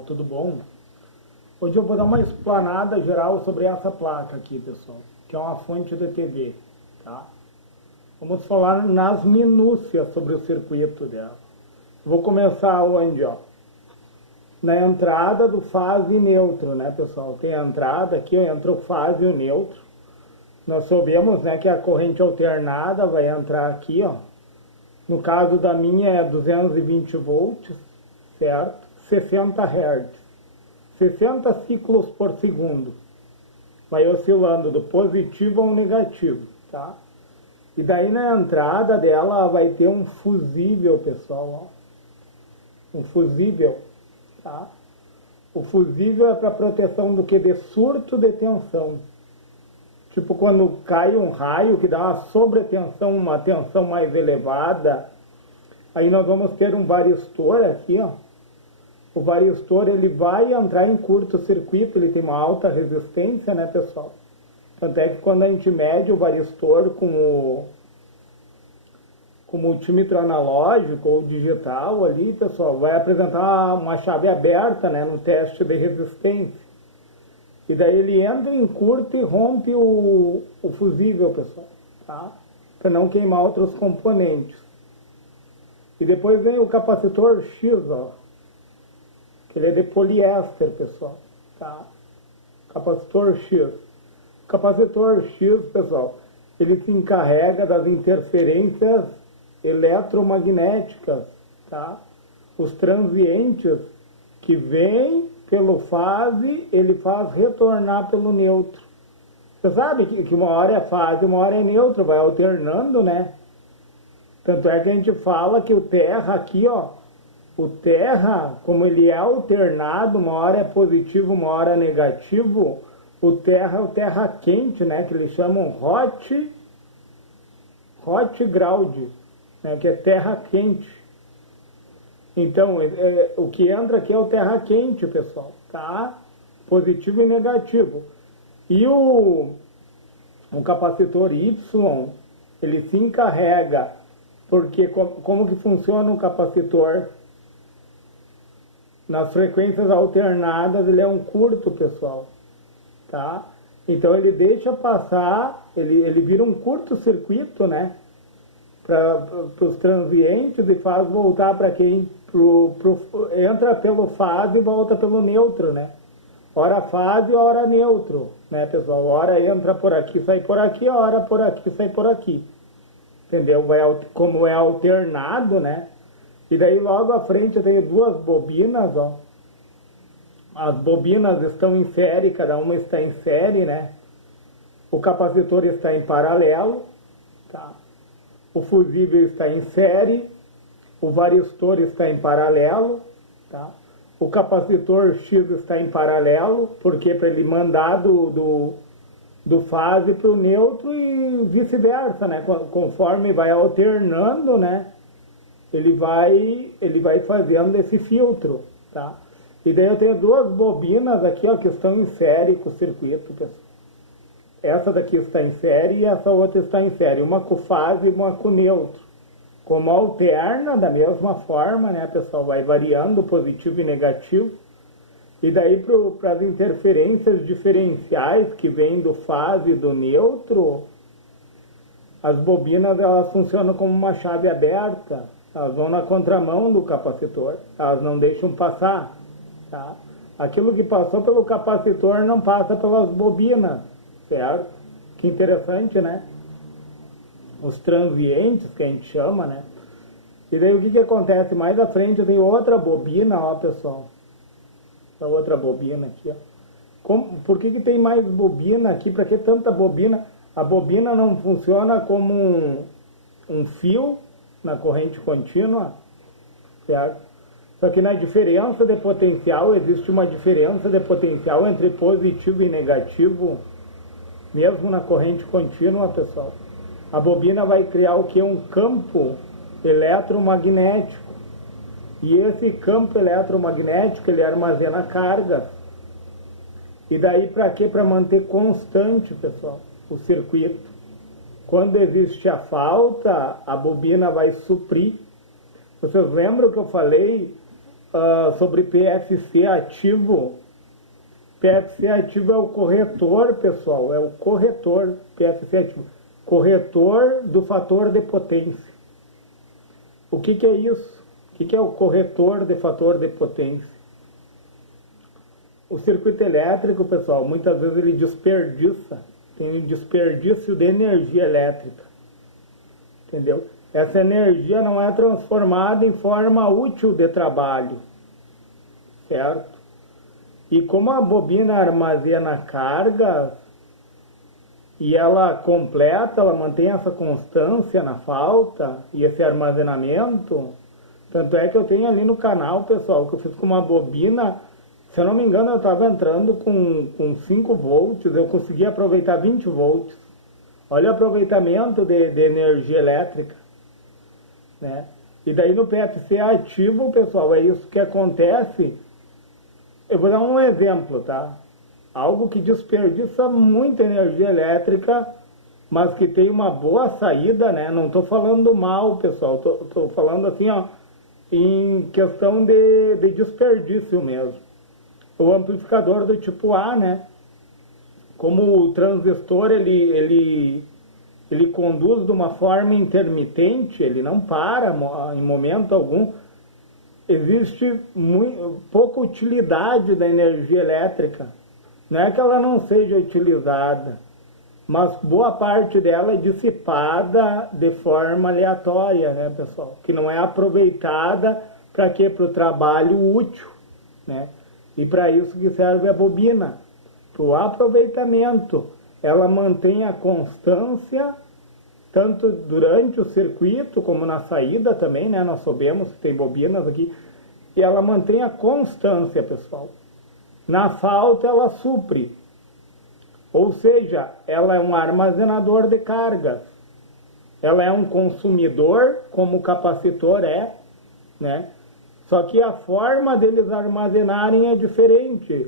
pessoal, tudo bom? Hoje eu vou dar uma explanada geral sobre essa placa aqui, pessoal, que é uma fonte de TV, tá? Vamos falar nas minúcias sobre o circuito dela. Vou começar onde, ó? Na entrada do fase e neutro, né, pessoal? Tem a entrada aqui, ó, entra o fase e o neutro. Nós sabemos, né, que a corrente alternada vai entrar aqui, ó. No caso da minha é 220 volts, certo? 60 Hz. 60 ciclos por segundo. Vai oscilando do positivo ao negativo, tá? E daí na entrada dela vai ter um fusível, pessoal, ó. Um fusível, tá? O fusível é para proteção do que? De surto de tensão. Tipo quando cai um raio que dá uma sobretensão, uma tensão mais elevada, aí nós vamos ter um varistor aqui, ó. O varistor, ele vai entrar em curto-circuito, ele tem uma alta resistência, né, pessoal? Tanto é que quando a gente mede o varistor com o multímetro analógico ou digital ali, pessoal, vai apresentar uma chave aberta, né, no teste de resistência. E daí ele entra em curto e rompe o fusível, pessoal, tá? Para não queimar outros componentes. E depois vem o capacitor X, ó, que ele é de poliéster, pessoal, tá? Capacitor X. O capacitor X, pessoal, ele se encarrega das interferências eletromagnéticas, tá? Os transientes que vêm pelo fase, ele faz retornar pelo neutro. Você sabe que uma hora é fase, uma hora é neutro, vai alternando, né? Tanto é que a gente fala que o terra aqui, ó, o terra, como ele é alternado, uma hora é positivo, uma hora é negativo, o terra é o terra quente, né? Que eles chamam hot ground, né? Que é terra quente. Então, o que entra aqui é o terra quente, pessoal, tá? Positivo e negativo. E o capacitor Y, ele se encarrega, porque como que funciona o capacitor? Nas frequências alternadas, ele é um curto, pessoal, tá? Então, ele deixa passar, ele vira um curto-circuito, né? Para os transientes e faz voltar para quem? Entra pelo fase e volta pelo neutro, né? Hora fase, hora neutro, né, pessoal? Hora entra por aqui, sai por aqui, hora por aqui, sai por aqui. Entendeu? Como é alternado, né? E daí logo à frente eu tenho duas bobinas, ó. As bobinas estão em série, cada uma está em série, né? O capacitor está em paralelo, tá? O fusível está em série, o varistor está em paralelo, tá? O capacitor X está em paralelo, porque para ele mandar do fase para o neutro e vice-versa, né? Conforme vai alternando, né? Ele vai fazendo esse filtro, tá? E daí eu tenho duas bobinas aqui, ó, que estão em série com o circuito, pessoal. Essa daqui está em série e essa outra está em série. Uma com fase e uma com neutro. Como alterna, da mesma forma, né, pessoal? Vai variando positivo e negativo. E daí para as interferências diferenciais que vêm do fase e do neutro, as bobinas elas funcionam como uma chave aberta. Elas vão na contramão do capacitor. Elas não deixam passar, tá? Aquilo que passou pelo capacitor não passa pelas bobinas. Certo? Que interessante, né? Os transientes, que a gente chama, né? E daí o que acontece? Mais à frente eu tenho outra bobina, ó, pessoal. Essa outra bobina aqui, ó. Por que tem mais bobina aqui? Para que tanta bobina? A bobina não funciona como um fio na corrente contínua, certo? Só que na diferença de potencial, existe uma diferença de potencial entre positivo e negativo, mesmo na corrente contínua, pessoal. A bobina vai criar o que? Um campo eletromagnético. E esse campo eletromagnético, ele armazena cargas. E daí para quê? Para manter constante, pessoal, o circuito. Quando existe a falta, a bobina vai suprir. Vocês lembram que eu falei sobre PFC ativo. PFC ativo é o corretor, pessoal, é o corretor, PFC ativo, corretor do fator de potência. O que é isso? O que é o corretor de fator de potência? O circuito elétrico, pessoal, muitas vezes ele desperdiça, tem um desperdício de energia elétrica, entendeu? Essa energia não é transformada em forma útil de trabalho, certo? E como a bobina armazena cargas, e ela completa, ela mantém essa constância na falta, e esse armazenamento, tanto é que eu tenho ali no canal, pessoal, que eu fiz com uma bobina, se eu não me engano, eu estava entrando com 5 volts, eu consegui aproveitar 20 volts. Olha o aproveitamento de energia elétrica, né? E daí no PFC ativo, pessoal, é isso que acontece. Eu vou dar um exemplo, tá? Algo que desperdiça muita energia elétrica, mas que tem uma boa saída, né? Não estou falando mal, pessoal, estou falando assim, ó, em questão de desperdício mesmo. O amplificador do tipo A, né? Como o transistor, ele conduz de uma forma intermitente, ele não para em momento algum. Existe pouca utilidade da energia elétrica. Não é que ela não seja utilizada, mas boa parte dela é dissipada de forma aleatória, né, pessoal? Que não é aproveitada para quê? Para o trabalho útil, né? E para isso que serve a bobina, para o aproveitamento. Ela mantém a constância, tanto durante o circuito como na saída também, né? Nós sabemos que tem bobinas aqui. E ela mantém a constância, pessoal. Na falta, ela supre. Ou seja, ela é um armazenador de cargas. Ela é um consumidor, como o capacitor é, né? Só que a forma deles armazenarem é diferente.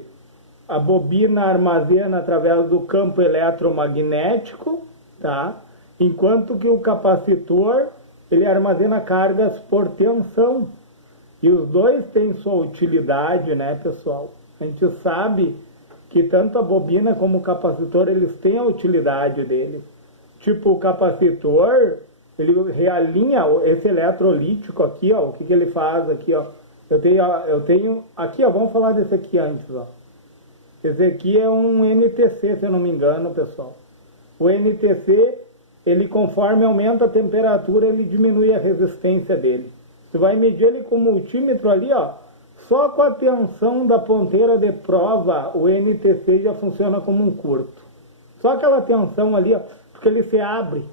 A bobina armazena através do campo eletromagnético, tá? Enquanto que o capacitor, ele armazena cargas por tensão. E os dois têm sua utilidade, né, pessoal? A gente sabe que tanto a bobina como o capacitor, eles têm a utilidade deles. Tipo, o capacitor, ele realinha esse eletrolítico aqui, ó. O que ele faz aqui, ó? Eu tenho aqui, ó, vamos falar desse aqui antes, ó. Esse aqui é um NTC, se eu não me engano, pessoal. O NTC, ele conforme aumenta a temperatura, ele diminui a resistência dele. Você vai medir ele com o multímetro ali, ó. Só com a tensão da ponteira de prova, o NTC já funciona como um curto. Só aquela tensão ali, ó, porque ele se abre.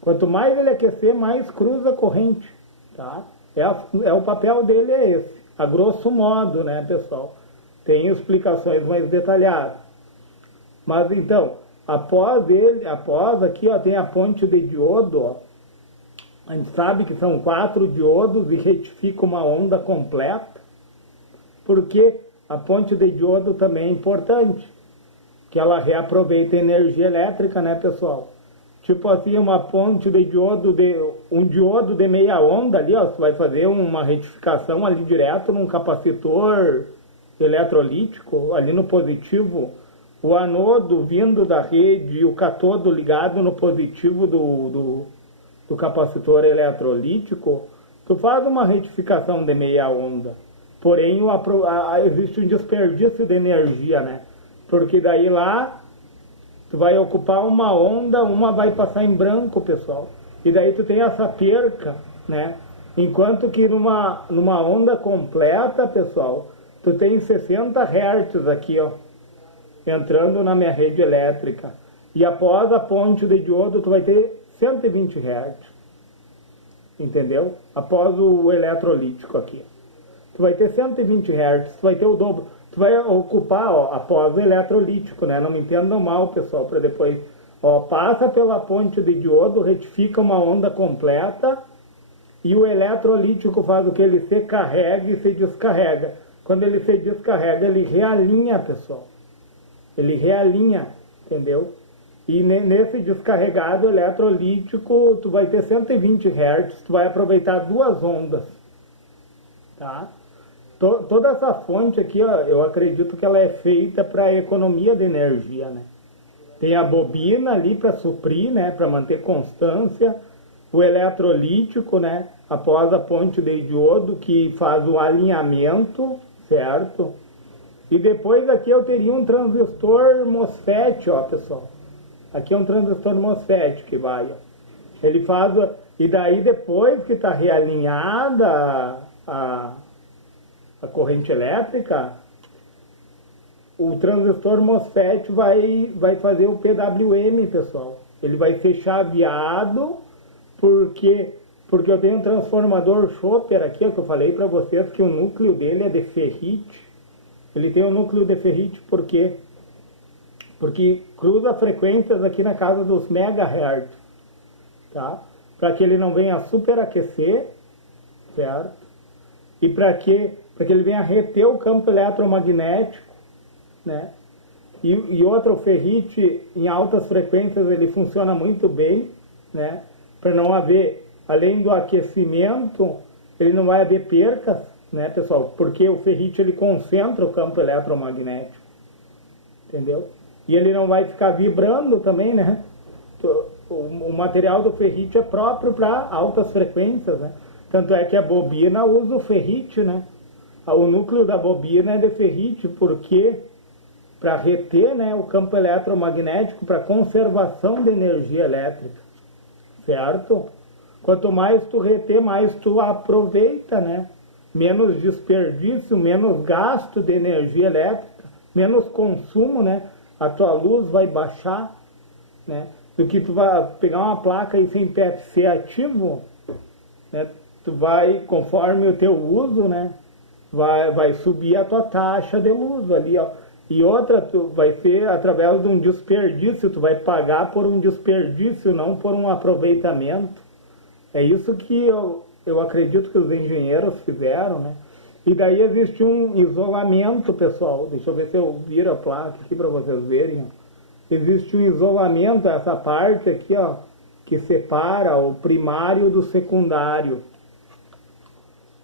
Quanto mais ele aquecer, mais cruza a corrente, tá? O papel dele é esse, a grosso modo, né, pessoal? Tem explicações mais detalhadas. Mas então, após aqui, ó, tem a ponte de diodo, ó. A gente sabe que são 4 diodos e retifica uma onda completa, porque a ponte de diodo também é importante, que ela reaproveita energia elétrica, né, pessoal? Tipo assim, uma ponte de diodo, um diodo de meia onda ali, ó, você vai fazer uma retificação ali direto num capacitor eletrolítico, ali no positivo, o anodo vindo da rede e o catodo ligado no positivo do capacitor eletrolítico, tu faz uma retificação de meia onda. Porém, existe um desperdício de energia, né? Porque daí lá, tu vai ocupar uma onda, uma vai passar em branco, pessoal. E daí tu tem essa perca, né? Enquanto que numa onda completa, pessoal, tu tem 60 Hz aqui, ó, entrando na minha rede elétrica. E após a ponte de diodo, tu vai ter 120 Hz. Entendeu? Após o eletrolítico aqui. Tu vai ter 120 Hz, tu vai ter o dobro. Tu vai ocupar, ó, após o eletrolítico, né? Não me entendam mal, pessoal, para depois. Ó, passa pela ponte de diodo, retifica uma onda completa e o eletrolítico faz o que? Ele se carrega e se descarrega. Quando ele se descarrega, ele realinha, pessoal. Ele realinha, entendeu? E nesse descarregado eletrolítico, tu vai ter 120 Hz, tu vai aproveitar 2 ondas, tá? toda essa fonte aqui, ó, eu acredito que ela é feita para economia de energia, né? Tem a bobina ali para suprir, né, para manter constância, o eletrolítico, né, após a ponte de diodo que faz o alinhamento, certo? E depois aqui eu teria um transistor MOSFET, ó, pessoal. Aqui é um transistor MOSFET que vai, ó. Ele faz, e daí depois que está realinhada a corrente elétrica, o transistor MOSFET vai fazer o PWM, pessoal. Ele vai ser chaveado, porque eu tenho um transformador Chopper aqui, ó, que eu falei para vocês que o núcleo dele é de ferrite. Ele tem um núcleo de ferrite por quê? Porque cruza frequências aqui na casa dos megahertz, tá? Para que ele não venha superaquecer, certo? E para que ele venha reter o campo eletromagnético, né? E outro, o ferrite em altas frequências ele funciona muito bem, né? Para não haver, além do aquecimento, ele não vai haver percas, né, pessoal? Porque o ferrite ele concentra o campo eletromagnético, entendeu? E ele não vai ficar vibrando também, né? O material do ferrite é próprio para altas frequências, né? Tanto é que a bobina usa o ferrite, né? O núcleo da bobina é de ferrite, porque para reter, né, o campo eletromagnético para conservação de energia elétrica, certo? Quanto mais tu reter, mais tu aproveita, né? Menos desperdício, menos gasto de energia elétrica, menos consumo, né? A tua luz vai baixar, né? Do que tu vai pegar uma placa aí sem PFC ativo, né? Tu vai, conforme o teu uso, né? Vai subir a tua taxa de luz ali, ó. E outra, tu vai ser através de um desperdício, tu vai pagar por um desperdício, não por um aproveitamento. É isso que eu acredito que os engenheiros fizeram, né? E daí existe um isolamento, pessoal. Deixa eu ver se eu viro a placa aqui para vocês verem. Existe um isolamento, essa parte aqui, ó, que separa o primário do secundário.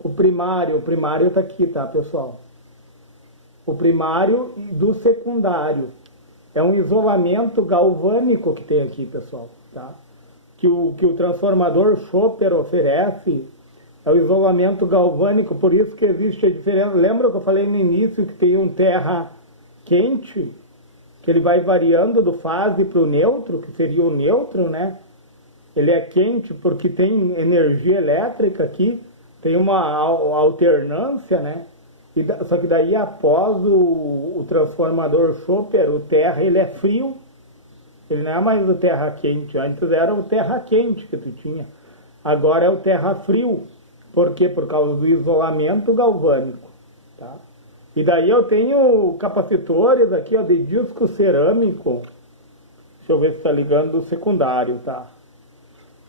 O primário está aqui, tá, pessoal? O primário do secundário. É um isolamento galvânico que tem aqui, pessoal, tá? Que o transformador Chopper oferece é o isolamento galvânico, por isso que existe a diferença. Lembra que eu falei no início que tem um terra quente, que ele vai variando do fase para o neutro, que seria o neutro, né? Ele é quente porque tem energia elétrica aqui, tem uma alternância, né? Só que daí após o transformador Chopper, o terra ele é frio, ele não é mais o terra quente. Antes era o terra quente que tu tinha, agora é o terra frio. Por quê? Por causa do isolamento galvânico, tá? E daí eu tenho capacitores aqui, ó, de disco cerâmico. Deixa eu ver se está ligando o secundário, tá?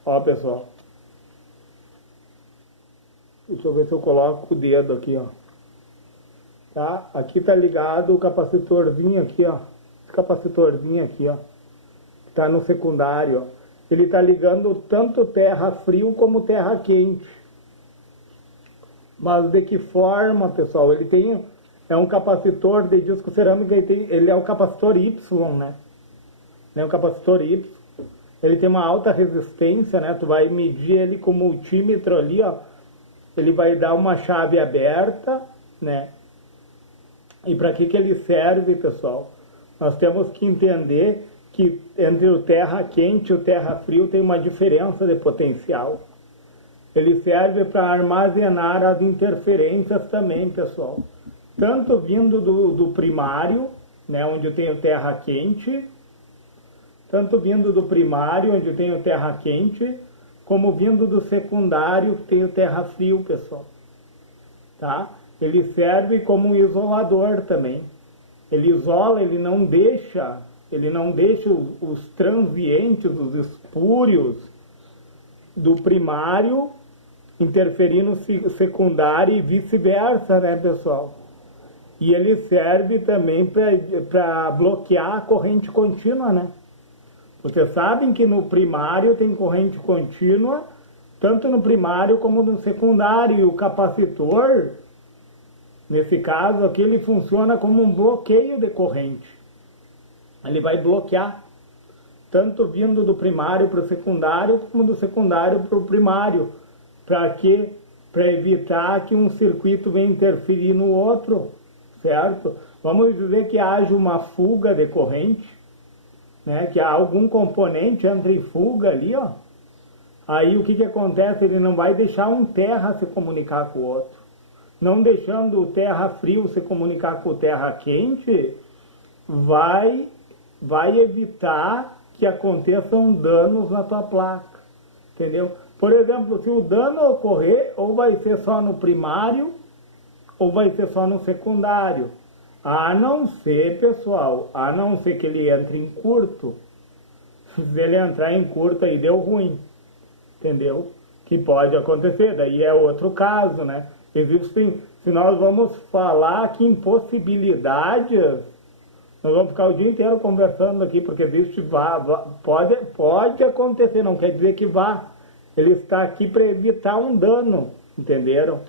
Ó, pessoal. Deixa eu ver se eu coloco o dedo aqui, ó. Tá? Aqui tá ligado o capacitorzinho aqui, ó. Esse capacitorzinho aqui, ó. Que tá no secundário, ó. Ele tá ligando tanto terra frio como terra quente. Mas de que forma, pessoal? Ele tem... É um capacitor de disco cerâmico, ele é o capacitor Y, né? É um capacitor Y. Ele tem uma alta resistência, né? Tu vai medir ele com o multímetro ali, ó. Ele vai dar uma chave aberta, né? E para que ele serve, pessoal? Nós temos que entender que entre o terra quente e o terra frio tem uma diferença de potencial. Ele serve para armazenar as interferências também, pessoal. Tanto vindo do primário, né, onde eu tenho terra quente, tanto vindo do primário, onde eu tenho terra quente, como vindo do secundário, que tem o terra frio, pessoal. Tá? Ele serve como um isolador também. Ele isola, ele não deixa os transientes, os espúrios do primário interferir no secundário e vice-versa, né, pessoal? E ele serve também para bloquear a corrente contínua, né? Vocês sabem que no primário tem corrente contínua, tanto no primário como no secundário. E o capacitor, Nesse caso aqui ele funciona como um bloqueio de corrente. Ele vai bloquear, tanto vindo do primário para o secundário, como do secundário para o primário. Para quê? Para evitar que um circuito venha interferir no outro, certo? Vamos dizer que haja uma fuga de corrente, né? Que há algum componente entra em fuga ali, ó. Aí o que que acontece? Ele não vai deixar um terra se comunicar com o outro. Não deixando o terra frio se comunicar com o terra quente, vai evitar que aconteçam danos na tua placa, entendeu? Por exemplo, se o dano ocorrer, ou vai ser só no primário, ou vai ser só no secundário. A não ser, pessoal, a não ser que ele entre em curto. Se ele entrar em curto aí deu ruim, entendeu? Que pode acontecer, daí é outro caso, né? Existem, se nós vamos falar aqui em possibilidades, nós vamos ficar o dia inteiro conversando aqui, porque existe, pode acontecer, não quer dizer que vá. Ele está aqui para evitar um dano, entenderam?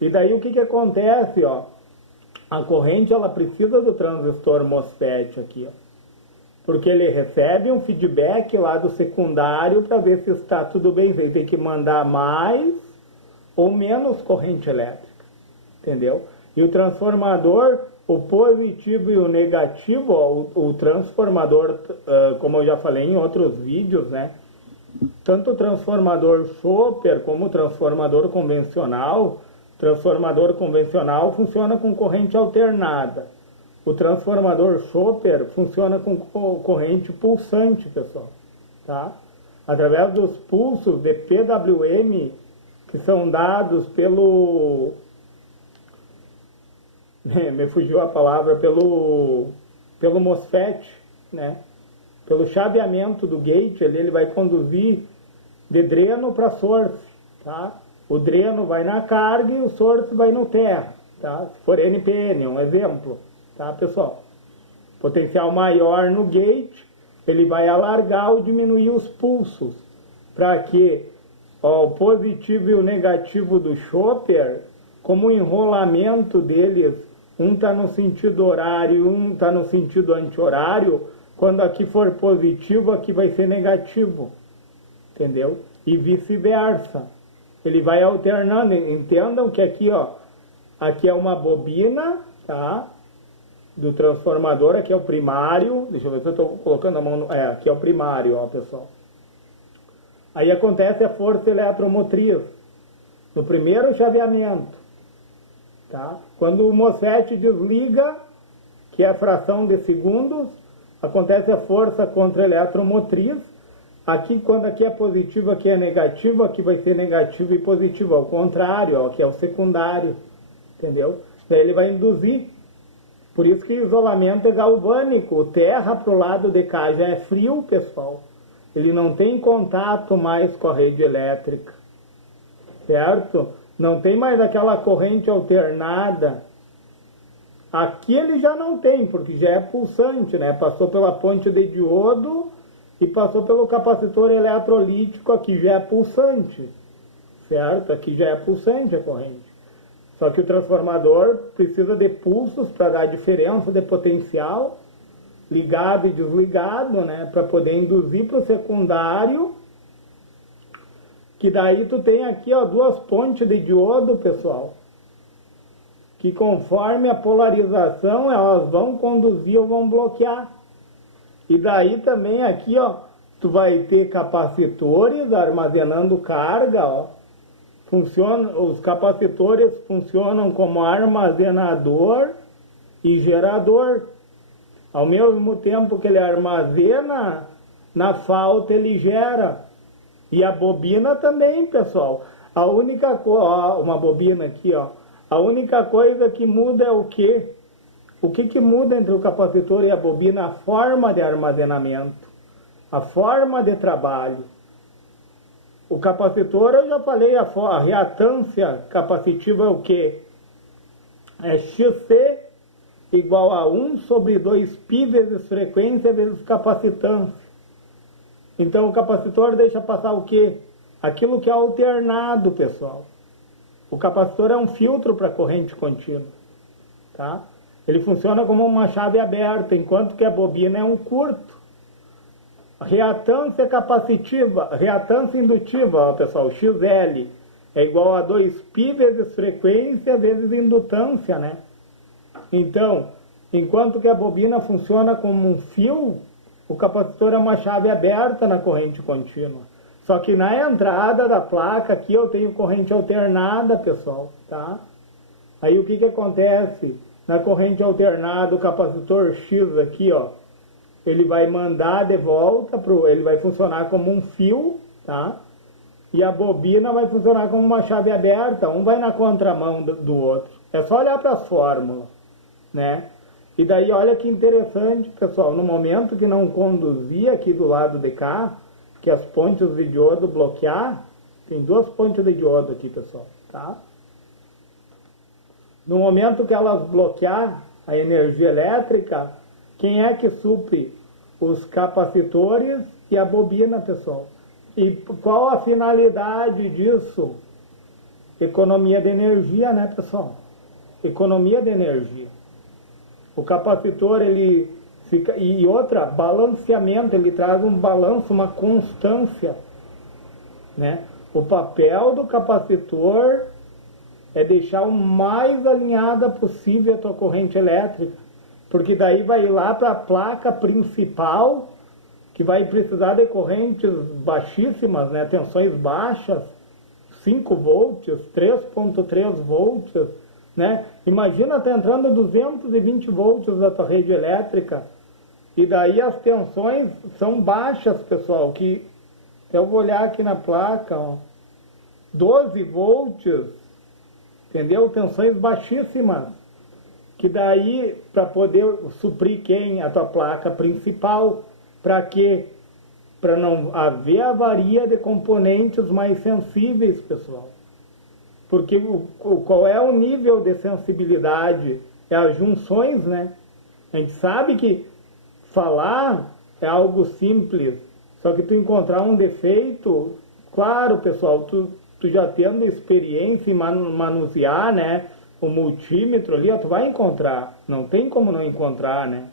E daí o que que acontece, ó? A corrente, ela precisa do transistor MOSFET aqui, ó. Porque ele recebe um feedback lá do secundário para ver se está tudo bem, se ele tem que mandar mais ou menos corrente elétrica, entendeu? E o transformador, o positivo e o negativo, ó, o transformador, como eu já falei em outros vídeos, né? Tanto o transformador Chopper como o transformador convencional funciona com corrente alternada. O transformador Chopper funciona com corrente pulsante, pessoal, tá? Através dos pulsos de PWM que são dados pelo... me fugiu a palavra, pelo MOSFET, né? Pelo chaveamento do gate, ele vai conduzir de dreno para source, tá? O dreno vai na carga e o source vai no terra, tá? Se for NPN, um exemplo, tá, pessoal? Potencial maior no gate, ele vai alargar ou diminuir os pulsos, para que ó, o positivo e o negativo do Chopper, como o enrolamento deles, um está no sentido horário e um está no sentido anti-horário, quando aqui for positivo, aqui vai ser negativo, entendeu? E vice-versa. Ele vai alternando, entendam que aqui, ó, aqui é uma bobina, tá? Do transformador, aqui é o primário, deixa eu ver se eu estou colocando a mão no... aqui é o primário, ó, pessoal. Aí acontece a força eletromotriz, no primeiro chaveamento, tá? Quando o MOSFET desliga, que é a fração de segundos, acontece a força contra a eletromotriz. Aqui, quando aqui é positivo, aqui é negativo, aqui vai ser negativo e positivo, ao contrário, ó, aqui é o secundário, entendeu? Daí ele vai induzir. Por isso que o isolamento é galvânico, o terra para o lado de cá já é frio, pessoal. Ele não tem contato mais com a rede elétrica, certo? Não tem mais aquela corrente alternada. Aqui ele já não tem, porque já é pulsante, né? Passou pela ponte de diodo e passou pelo capacitor eletrolítico, aqui já é pulsante, certo? Aqui já é pulsante a corrente. Só que o transformador precisa de pulsos para dar diferença de potencial, ligado e desligado, né? Para poder induzir para o secundário, que daí tu tem aqui, ó, duas pontes de diodo, pessoal, que conforme a polarização elas vão conduzir ou vão bloquear. E daí também aqui, ó, tu vai ter capacitores armazenando carga, ó. Os capacitores funcionam como armazenador e gerador. Ao mesmo tempo que ele armazena, na falta ele gera. E a bobina também, pessoal. A única coisa, uma bobina aqui, ó. A única coisa que muda é o quê? O que muda entre o capacitor e a bobina? A forma de armazenamento, a forma de trabalho. O capacitor, eu já falei, a reatância capacitiva é o quê? É XC igual a 1 sobre 2π vezes frequência vezes capacitância. Então o capacitor deixa passar o quê? Aquilo que é alternado, pessoal. O capacitor é um filtro para corrente contínua. tá? Ele funciona como uma chave aberta, enquanto que a bobina é um curto. Reatância capacitiva, reatância indutiva, ó, pessoal, XL, é igual a 2π vezes frequência vezes indutância, né? Então, enquanto que a bobina funciona como um fio, o capacitor é uma chave aberta na corrente contínua. Só que na entrada da placa aqui eu tenho corrente alternada, pessoal, tá? Aí o que que acontece? Na corrente alternada, o capacitor X aqui, ó, ele vai mandar de volta, ele vai funcionar como um fio, tá? E a bobina vai funcionar como uma chave aberta, um vai na contramão do outro. É só olhar para as fórmulas, né? E daí, olha que interessante, pessoal, no momento que não conduzir aqui do lado de cá, que as pontes de diodo bloquear, tem duas pontes de diodo aqui, pessoal, tá? No momento que elas bloquear a energia elétrica, quem é que supre? Os capacitores e a bobina, pessoal. E qual a finalidade disso? Economia de energia, né, pessoal? Economia de energia. O capacitor, ele fica... E outra, balanceamento, ele traz um balanço, uma constância, né? O papel do capacitor é deixar o mais alinhada possível a tua corrente elétrica, porque daí vai lá para a placa principal, que vai precisar de correntes baixíssimas, né, tensões baixas, 5 volts, 3.3 volts, né? Imagina tá entrando 220 volts da tua rede elétrica, e daí as tensões são baixas, pessoal, que eu vou olhar aqui na placa, ó, 12 volts, entendeu? Tensões baixíssimas, que daí, para poder suprir quem? A tua placa principal. Para quê? Para não haver avaria de componentes mais sensíveis, pessoal. Porque qual é o nível de sensibilidade? É as junções, né? A gente sabe que falar é algo simples, só que tu encontrar um defeito, claro, pessoal, tu já tendo experiência em manusear, né, o multímetro ali, ó, tu vai encontrar, não tem como não encontrar, né?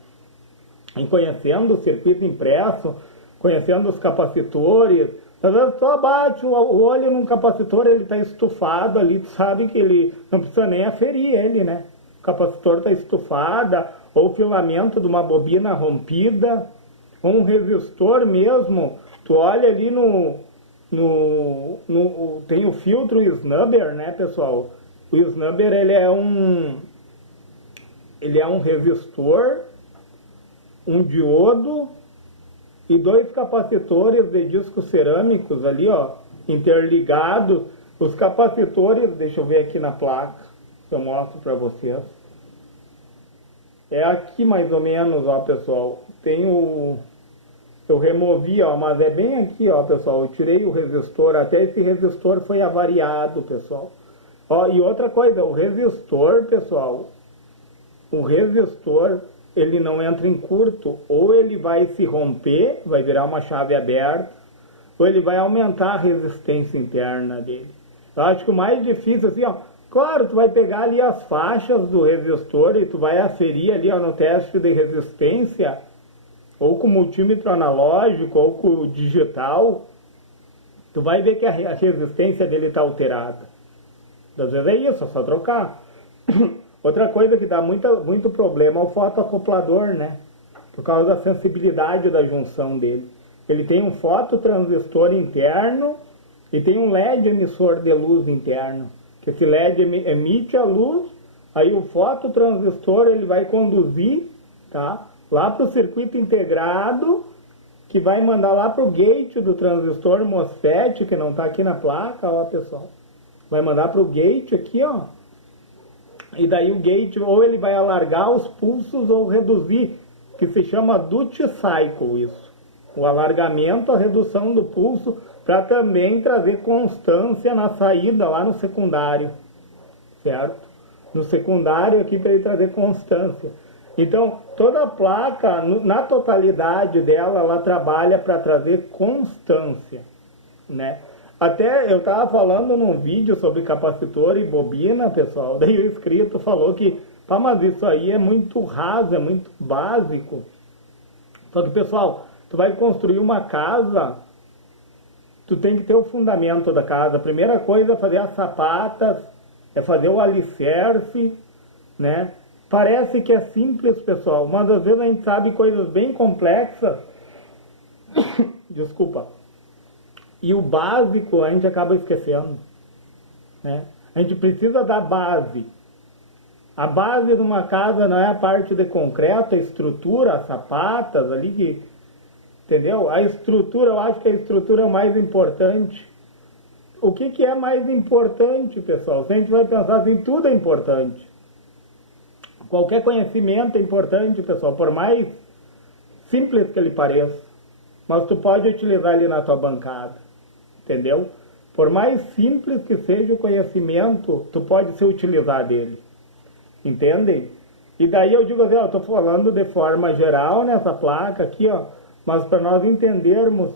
Em conhecendo o circuito impresso, conhecendo os capacitores, às vezes tu abate o olho num capacitor, ele está estufado ali, tu sabe que ele não precisa nem aferir ele, né? O capacitor está estufado, ou o filamento de uma bobina rompida, ou um resistor mesmo, tu olha ali tem o filtro snubber, né, pessoal? O snubber, ele é um resistor, um diodo e 2 capacitores de discos cerâmicos ali, ó, interligados. Os capacitores, deixa eu ver aqui na placa, eu mostro para vocês. É aqui mais ou menos, ó, pessoal. Eu removi, ó, mas é bem aqui, ó, pessoal. Eu tirei o resistor, até esse resistor foi avariado, pessoal. Ó, e outra coisa, o resistor, pessoal, ele não entra em curto, ou ele vai se romper, vai virar uma chave aberta, ou ele vai aumentar a resistência interna dele. Eu acho que o mais difícil, assim, ó, claro, tu vai pegar ali as faixas do resistor e tu vai aferir ali, ó, no teste de resistência, ou com multímetro analógico, ou com digital, tu vai ver que a resistência dele está alterada. Às vezes é isso, é só trocar. Outra coisa que dá muito problema é o fotoacoplador, né? Por causa da sensibilidade da junção dele. Ele tem um fototransistor interno e tem um LED emissor de luz interno. Que esse LED emite a luz, aí o fototransistor ele vai conduzir, tá, lá para o circuito integrado, que vai mandar lá para o gate do transistor MOSFET, que não está aqui na placa, ó, pessoal. Vai mandar para o gate aqui, ó. E daí o gate, ou ele vai alargar os pulsos ou reduzir, que se chama duty cycle isso. O alargamento, a redução do pulso, para também trazer constância na saída lá no secundário, certo? No secundário aqui para ele trazer constância. Então, toda a placa, na totalidade dela, ela trabalha para trazer constância, né? Até eu estava falando num vídeo sobre capacitor e bobina, pessoal, daí o inscrito falou que Pá, mas isso aí é muito raso, é muito básico. Só que, pessoal, tu vai construir uma casa, tu tem que ter o fundamento da casa. A primeira coisa é fazer as sapatas, é fazer o alicerce, né? Parece que é simples, pessoal, mas às vezes a gente sabe coisas bem complexas. Desculpa. E o básico a gente acaba esquecendo, né? A gente precisa da base. A base de uma casa não é a parte de concreto, a estrutura, as sapatas ali, que, entendeu? A estrutura, eu acho que a estrutura é o mais importante. O que é mais importante, pessoal? Se a gente vai pensar assim, tudo é importante. Qualquer conhecimento é importante, pessoal, por mais simples que ele pareça. Mas tu pode utilizar ele na tua bancada, entendeu? Por mais simples que seja o conhecimento, tu pode se utilizar dele. Entendem? E daí eu digo assim, ó, eu estou falando de forma geral nessa placa aqui, ó, mas para nós entendermos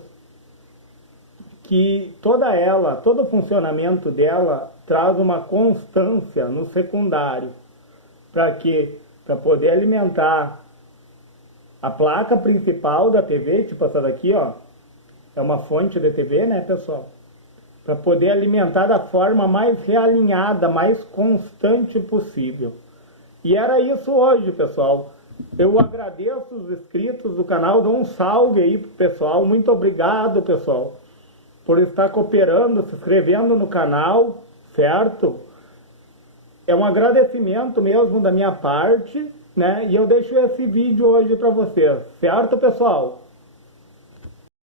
que todo o funcionamento dela traz uma constância no secundário. Para quê? Para poder alimentar a placa principal da TV, tipo essa daqui, ó, é uma fonte de TV, né, pessoal? Para poder alimentar da forma mais realinhada, mais constante possível. E era isso hoje, pessoal. Eu agradeço os inscritos do canal, dou um salve aí pro pessoal. Muito obrigado, pessoal, por estar cooperando, se inscrevendo no canal, certo? É um agradecimento mesmo da minha parte, né? E eu deixo esse vídeo hoje para vocês, certo, pessoal?